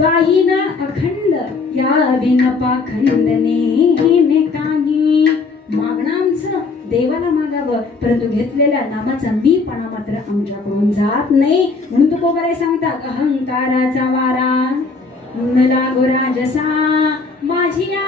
गाईन अखंड या बिन पाखंडने काही. मागणं आमचं देवाला मागावं, परंतु घेतलेल्या नामाचा मीपणा मात्र आमच्याकडून जात नाही. म्हणून तो कोबराय सांगतात, अहंकाराचा वारा न लागो राजसा माझिया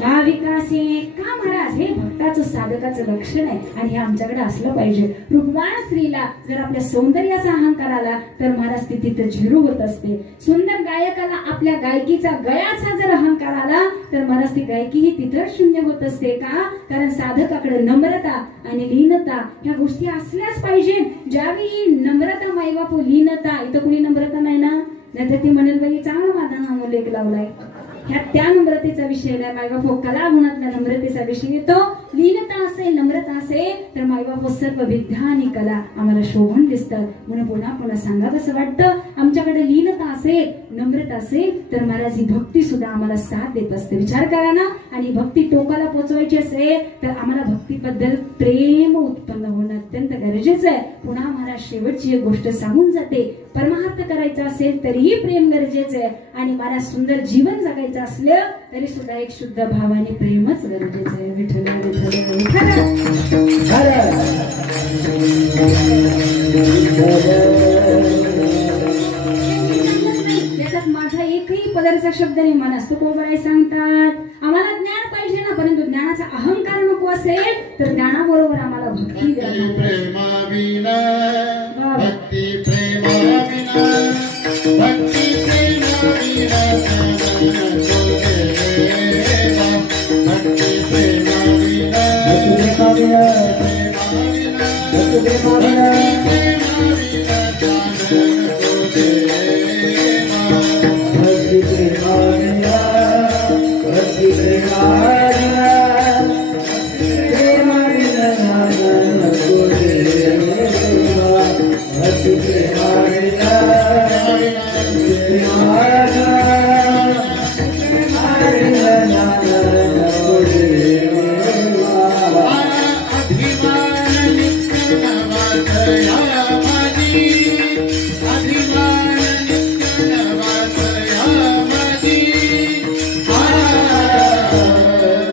भाविकासे. का महाराज, हे भक्ताचं साधकाचं लक्षण आहे आणि हे आमच्याकडे असलं पाहिजे. रुक्माण स्त्रीला जर आपल्या सौंदर्याचा अहंकार आला तर महाराज ती तिथं झिरू होत असते. सुंदर गायकाला आपल्या गायकीचा गळ्याचा जर अहंकार आला तर महाराज ती गायकी ही तिथं शून्य होत असते. का? कारण साधकाकडे नम्रता आणि लीनता ह्या गोष्टी असल्याच पाहिजे. ज्यावेळी नम्रता मायबापू लीनता, इथं कुणी नम्रता नाही ना, नाहीतर ती म्हणेल बाई चांगला माझा नाव लेख लावलाय. ह्या त्या नम्रतेचा विषय मायबापू कला गुणातल्या नम्रतेचा विषय येतो. लीनता असेल, नम्रता असेल तर मायबापू सर्व विद्या आणि कला आम्हाला शोभून दिसतात. म्हणून पुन्हा पुन्हा सांगावं असं वाटतं, आमच्याकडे लीनता असेल, नम्रता असेल तर महाराज ही भक्ती सुद्धा आम्हाला साथ देत असते. विचार करा ना. आणि भक्ती टोकाला पोहोचवायची असेल तर आम्हाला भक्तीबद्दल प्रेम उत्पन्न होणं अत्यंत गरजेचं आहे. पुन्हा महाराज शेवटची एक गोष्ट सांगून जाते, परमार्थ करायचा असेल तरीही प्रेम गरजेचं आहे. आणि महाराज सुंदर जीवन जगायचं असलं तरी सुद्धा एक शुद्ध भावाने प्रेमच गरजेचं आहे. विठ्ठल विठ्ठल विठ्ठल. याच्यात माझा एकही पदार्थ शब्द नाही. मनस तो कोबराय सांगतात, आम्हाला ज्ञान पाहिजे ना, परंतु ज्ञानाचा अहंकार नको असेल तर ज्ञानाबरोबर आम्हाला भक्ती प्रेमाविना भक्ती प्रेमाविना भक्ती प्रेमाविना भक्ती प्रेमाविना Yeah.